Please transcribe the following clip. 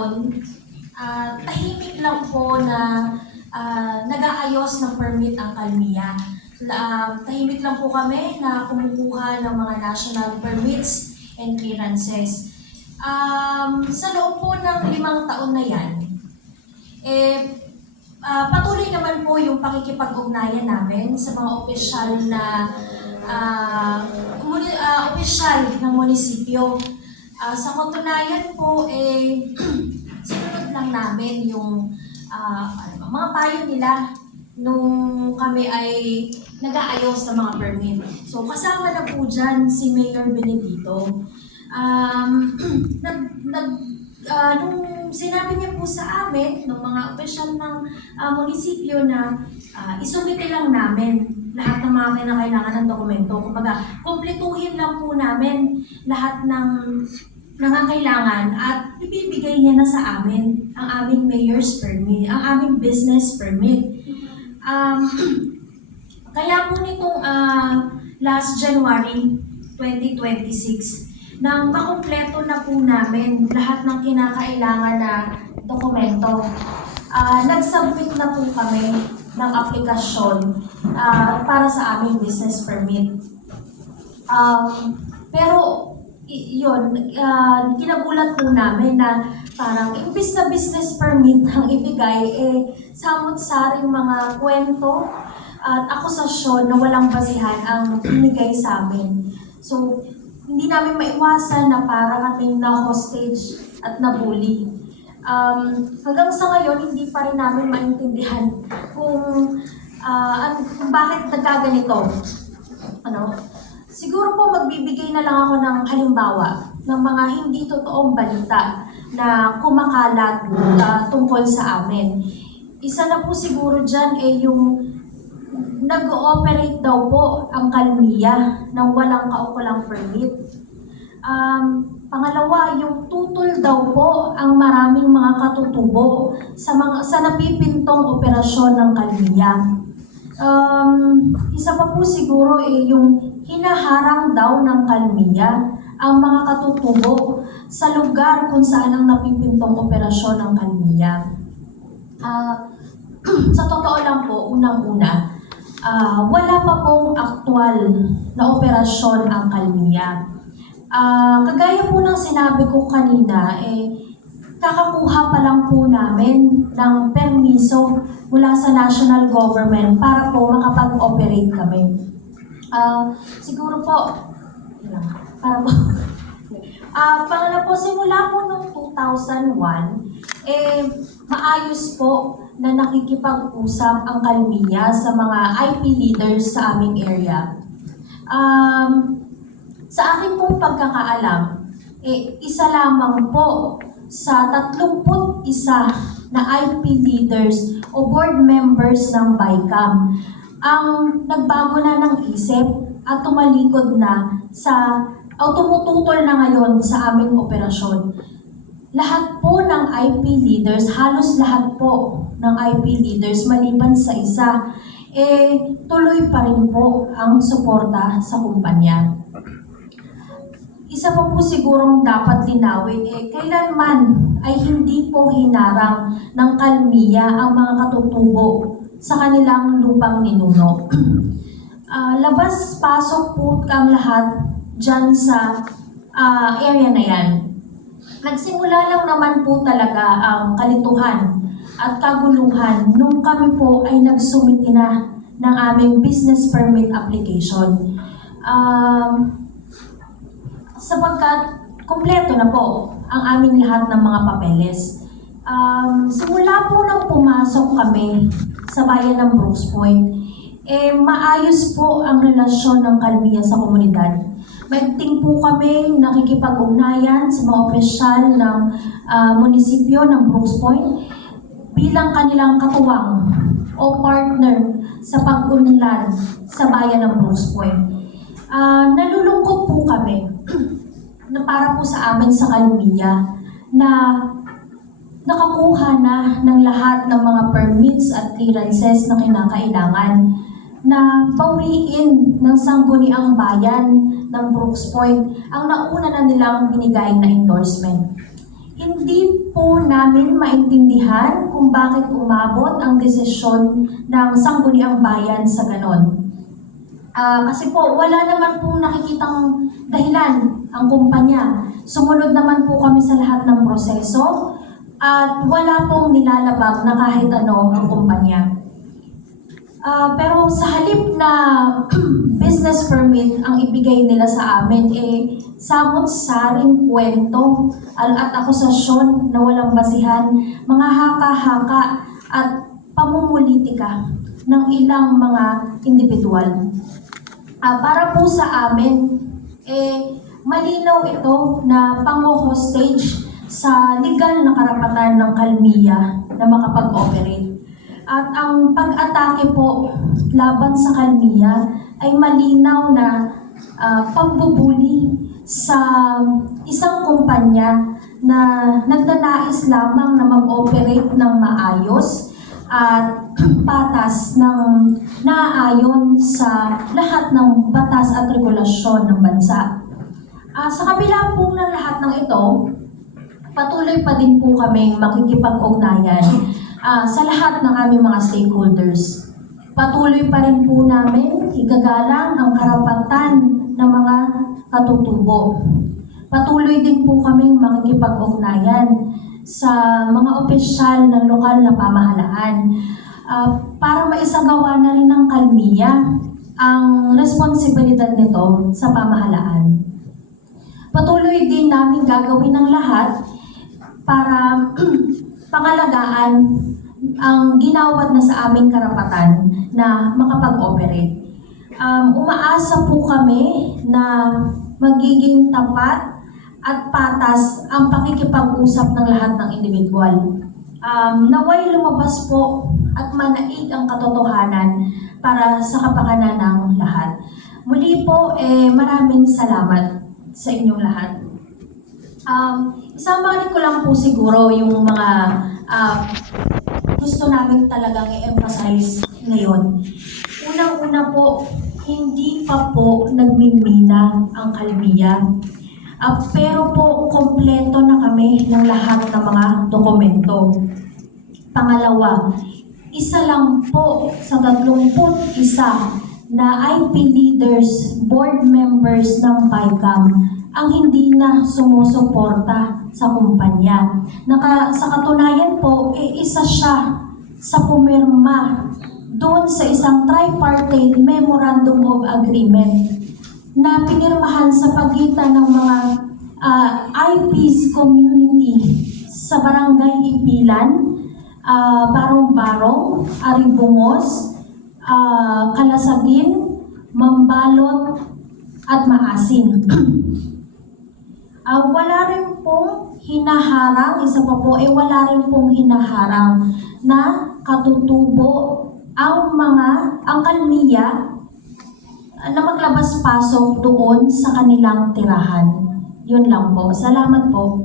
taon, tahimik lang po na nag-aayos ng permit ang Kalmia. Tahimik lang po kami na kumukuha ng mga national permits and clearances. Sa loob po ng 5 taon na yan, patuloy naman po yung pakikipag-ugnayan namin sa mga opisyal na opisyal ng munisipyo. Sa katunayan po, sinunod lang namin yung mga payo nila nung kami ay nag-aayos ng mga permit. So kasama na po dyan si Mayor Benedito. Nung sinabi niya po sa amin, ng mga opisyal ng munisipyo na isumite lang namin lahat ng mga kinakailangan ng dokumento. Kumbaga, kumpletuhin lang po namin lahat ng nangangailangan at ibibigay niya na sa amin ang aming mayor's permit, ang aming business permit. Kaya po nitong last January 2026, nang makumpleto na po namin lahat ng kinakailangan na dokumento, nag-submit na po kami ng aplikasyon para sa aming business permit. Pero yun, kinagulat po namin na parang imbis na business permit ang ibigay, samot-saring mga kwento at akusasyon na walang basihan ang binigay sa amin. So, hindi namin maiwasan na para kaming na-hostage at na-bully. Hanggang sa ngayon, hindi pa rin namin maintindihan kung bakit nagkaganito. Siguro po magbibigay na lang ako ng halimbawa ng mga hindi totoong balita na kumakalat tungkol sa amin. Isa na po siguro dyan yung nag-ooperate daw po ang Kalmia ng walang kaukulang permit. Pangalawa, yung tutol daw po ang maraming mga katutubo sa napipintong operasyon ng Kalmia. Isa pa po siguro yung hinaharang daw ng Kalmia ang mga katutubo sa lugar kung saan ang napipintong operasyon ng Kalmia. Sa totoo lang po, unang-una, wala pa pong aktual na operasyon ang Kalmia. Kagaya po ng sinabi ko kanina, kakakuha pa lang po namin ng permiso mula sa national government para po makapag-operate kami. Siguro po, para po, pangalawa po, simula po noong 2001, maayos po na nakikipag-usap ang Kalmia sa mga IP leaders sa aming area. Sa akin pong pagkakaalam, isa lamang po sa 31 na IP leaders o board members ng BICAM ang nagbago na ng isip at tumalikod na o tumututol na ngayon sa aming operasyon. Lahat po ng IP leaders, halos lahat po ng IP leaders maliban sa isa, tuloy pa rin po ang suporta sa kumpanya. Isa pa po sigurong dapat linawin, kailanman ay hindi po hinarang ng Kalmia ang mga katutubo sa kanilang lupang ninuno. Labas-pasok po kang lahat dyan sa area na yan. Nagsimula lang naman po talaga ang kalituhan at kaguluhan nung kami po ay nagsumiti na ng aming business permit application. Sapagkat kumpleto na po ang aming lahat ng mga papeles. Simula po nang pumasok kami sa bayan ng Brooks Point, maayos po ang relasyon ng Kalmia sa komunidad. Maigting po kami nakikipag-ugnayan sa mga opisyal ng munisipyo ng Brooks Point bilang kanilang katuwang o partner sa pag-unlad sa bayan ng Brooks Point. Nalulungkot po kami na para po sa amin sa Kalmia na nakakuha na ng lahat ng mga permits at clearances na kinakailangan na bawiin ng sangguniang bayan ng Brooks Point ang nauna na nilang binigay na endorsement. hindi po namin maintindihan kung bakit umabot ang desisyon ng Sangguniang Bayan sa ganon. Kasi po, wala naman pong nakikitang dahilan ang kumpanya. Sumunod naman po kami sa lahat ng proseso at wala pong nilalabag na kahit ano ang kumpanya. Pero sa halip na business permit ang ibigay nila sa amin, samot-saring kwento at akusasyon na walang basihan, mga haka-haka at pamumulitika ng ilang mga individual. Para po sa amin, malinaw ito na pang-hostage sa legal na karapatan ng Kalmia na makapag-operate. At ang pag-atake po laban sa Kalmia ay malinaw na pagbubuli sa isang kumpanya na nagnanais lamang na mag-operate ng maayos at patas ng naaayon sa lahat ng batas at regulasyon ng bansa. Sa kabila po ng lahat ng ito, patuloy pa din po kaming makikipag-ugnayan sa lahat ng aming mga stakeholders. Patuloy pa rin po namin igagalang ang karapatan ng mga katutubo. Patuloy din po kaming makikipag-ugnayan sa mga opisyal ng lokal na pamahalaan para maisagawa na rin ng Kalmia ang responsibilidad nito sa pamahalaan. Patuloy din namin gagawin ng lahat para pangalagaan ang ginawad na sa aming karapatan na makapag-operate. Umaasa po kami na magiging tapat at patas ang pakikipag-usap ng lahat ng individual. Naway lumabas po at manaig ang katotohanan para sa kapakanan ng lahat. Muli po, maraming salamat sa inyong lahat. Isama rin ko lang po siguro yung mga gusto namin talagang i-emphasize ngayon. Unang-una po, hindi pa po nagmimina ang Kalmia. Pero po, kompleto na kami ng lahat ng mga dokumento. Pangalawa, isa lang po sa 31 na IP leaders, board members ng BICAM ang hindi na sumusuporta sa kumpanya. Sa katunayan po, isa siya sa pumirma doon sa isang tripartite memorandum of agreement na pinirmahan sa pagitan ng mga IPs community sa Barangay Ipilan, Barong-Barong, Aribungos, Kalasagin, Mambalot, at Maasin. Wala rin pong hinaharang, isa pa po, wala rin pong hinaharang na katutubo ang Kalmia na maglabas-pasok doon sa kanilang tirahan. Yun lang po. Salamat po.